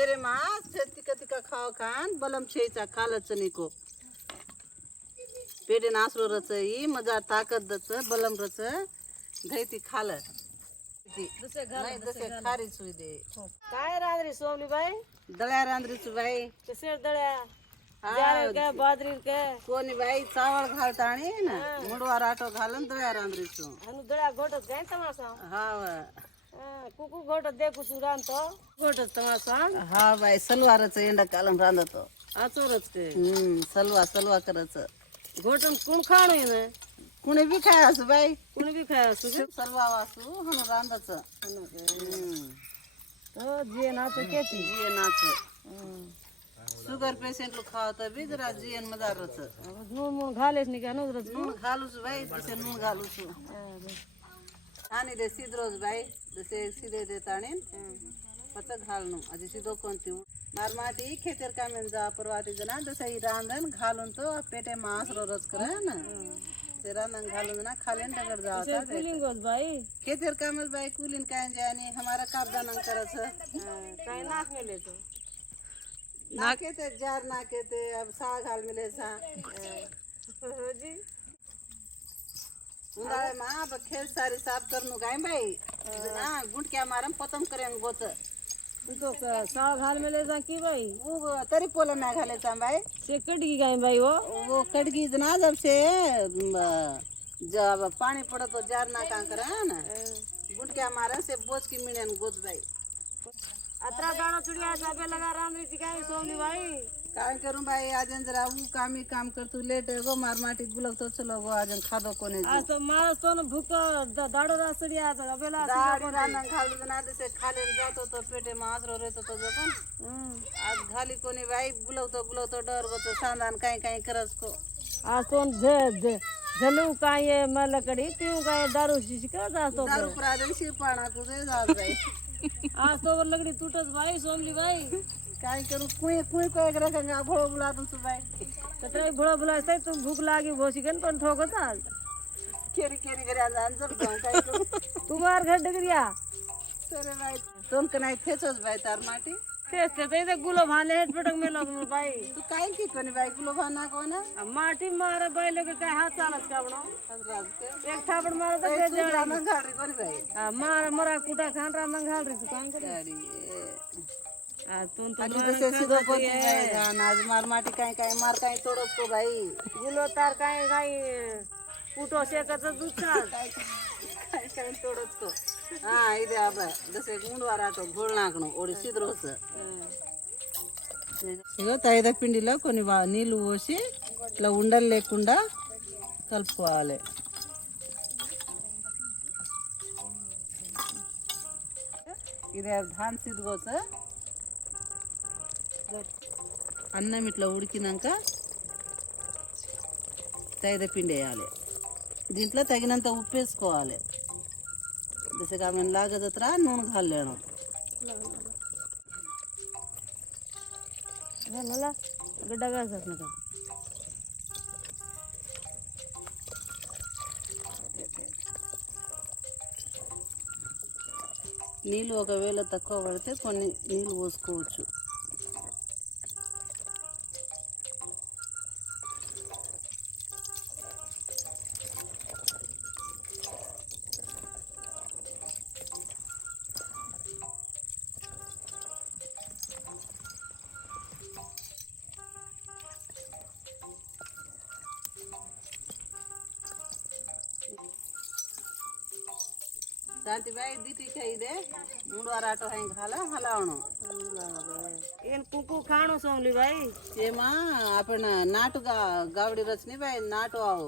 तेरे मास तिका तिका खाव खान बलम छेचा खालच निको पेटे नासरो रच ई मजा ताकद दच बलम रच धैती खाल नाही दसे खारी सुई दे काय रांद्री सोमली बाई दळ्या रांद्रीच बाई कसे दळ्या जारे काय बाजरी काय कोणी बाई चावळ घालताणी ना मुडवा राटो घालून दळ्या रांद्रीच अनु दळ्या घोटत काय तमासा हा कुकू घोटत देखू तू रांधतो घोटत तमासा हा बाई सलवारच एंडा कालम रांधतो आचोरच के सलवा सलवा करच घोटन कोण खाणं आहे ना कुणी बी खाय असू बाई कोणी बी खाय असू सलवा वासू हनु रांधच जे नाच केती जिये नाच शुगर पेशंट लो खावत बी जरा जियन मदारच नून घालेस नाही का नून नून घालूच बाई जसे नून घालूच आणि दे सिद्रोज बाई जसे सिधे देताणे पचक घालणं अजी सिधो कोणती मार माटी खेतेर कामेन जा परवाती जना जसे ही रांधन घालून तो पेटे मांस रोज करे ना ते रांधन घालून ना खालेन डगर जावता कुलिंग होत बाई खेतेर कामेल बाई कुलीन काय जानी हमारा काबदान करच काय नाक मेले तो नाके ते जार नाके ते अब सा घाल मिले सा जी उन्हाळे मा अब खेळ सारी साफ करणं काय बाई ना गुंडक्या मारम पतम करेन गोच तू तो साळ घाल मेले जा की बाई वो तरी पोला ना घाले चा बाई से कटगी काय बाई वो कड़गी जना जब से जब पानी पड़ो तो जार ना का करे ना गुंडक्या मारन से बोझ की मिणन गोच बाई अतरा दाणा चुड़िया जाबे लगा रांद्री जी काय सोमली बाई काय करूं बाई आजन जरा ऊ काम कर तू लेट गो मार माटी गुलक तो चलो गो आजन खादो कोने आज तो माणस तो न भूक दाडो रासड़िया जाबेला दाडी रानन घालू ना से खाले जातो तो पेटे मासरो रेतो तो जपन आज घाली कोणी बाई गुलवतो डर गो तो सांदान काय करस को आज तो झलू काय मलकडी पिऊ काय दारू शिका जातो दारू प्रादन शिरपाणा तुझे जात बाई आज तो लगडी तुटस बाई सोमली बाई काय करू कुई काय करे का भोळ बुला तू बाई कतराई भोळा बुलाय तू भूक लागी भोसिकन पण ठोकत आज केरी करे आज अंजल काय करू तू बार घर डगरिया सरे बाई तुम कनाई थेचोस बाई तार माटी तेच ते गुलो भाले हेट पटक मेलो तुम बाई तू काय की कोणी बाई गुलो भाना कोना माटी मारे बाई लोग काय हात चालत का बनो राज के एक थापड मारा तर ते जरा ना घाडी कोणी बाई मार मरा कुटा खान रा मंग घाल रे तू काम कर गाडी तू तो आज जसे सिधो कोती बाई गान आज मार माटी काय मार काय तोडस को बाई गुलो तार काय काय कुटो शेकाच दूध चाल काय तोडस को हा इदे आबा जसे गुंडवा राटो घोळ नाकणो ओडी सिद्रोस ఇగో తైద పిండిలో కొన్ని నీళ్ళు పోసి ఇట్లా ఉండలు లేకుండా కలుపుకోవాలి ఇది ధాన్ సిద్దుకోస అన్నం ఇట్లా ఉడికినాక తైద పిండి వేయాలి దీంట్లో తగినంత ఉప్పు వేసుకోవాలి जसे का आपण लागत राहा नून घाललेलं मला गड्डा घालतात नका నీళ్ళు ఒకవేళ తక్కువ పడితే కొన్ని నీళ్ళు పోసుకోవచ్చు शांतिबाई दीदी कही दे मुंडवा राटो है घाला हलावणो ಏನ್ ಕುಕ್ಕು खाणो सोमली बाई तेमा आपण नाटू गावडी रचनी बाई नाटू आहो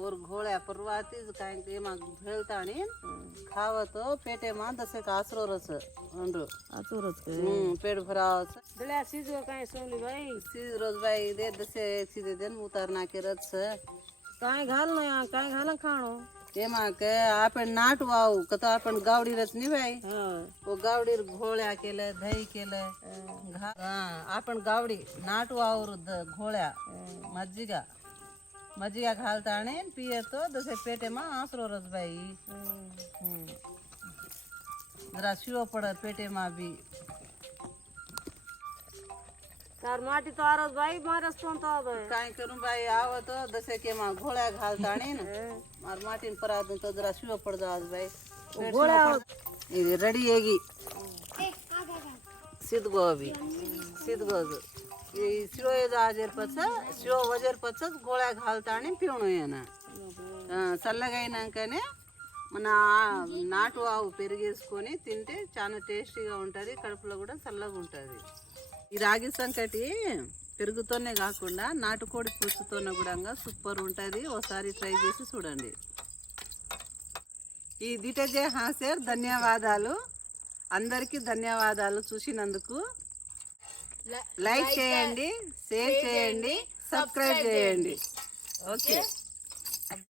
और घोड्या परवातीच काय तेमा भेळताणी खावतो पेटे मा दसे कासरो रच अंडो आचोरच पेट भरावच दळ्या शिजव काय सोमली बाई सीज रोज बाई दे दसे सीधे देन उतार नाके रच काय घाल ना काय घाल खाणो तेमा के आपण नाटू आहो कतो आपण गावडी रचनी बाई वो गावडीर घोळ्या केलं दही केलं आपण गावडी नाटू आवर घोळ्या मज्जिगा घालता आणि पियतो जसे पेटे मा आसरो रस बाई जरा शिव पडत पेटे मा बी तार माटी तो आरोज बाई मारस पण तो आबे काय करू बाई आव तो जसे की मा घोळ्या घालताणी ना मार माटीन परादून तो जरा शिव पड़ जावस बाई घोळ्या ఇది రెడీ ఏగి सिद्धगोबी सिद्धगोज ಈ ಶಿವ పచ్చ ಶಿವ వజర్ పచ్చ గోళ घालताणी పివణు ఏన చల్లగైనాకనే మన నాటు ఆవు పెరిగేసుకొని తింటే చాలా టేస్టీగా ఉంటుంది కడుపులో కూడా చల్లగా ఉంటుంది ఈ రాగి సంకటి పెరుగుతోనే కాకుండా నాటుకోడి పులుసుతోనే కూడా సూపర్ ఉంటుంది ఒకసారి ట్రై చేసి చూడండి ఈ దిటజే హాసేర్ ధన్యవాదాలు అందరికీ ధన్యవాదాలు చూసినందుకు లైక్ చేయండి షేర్ చేయండి సబ్స్క్రైబ్ చేయండి ఓకే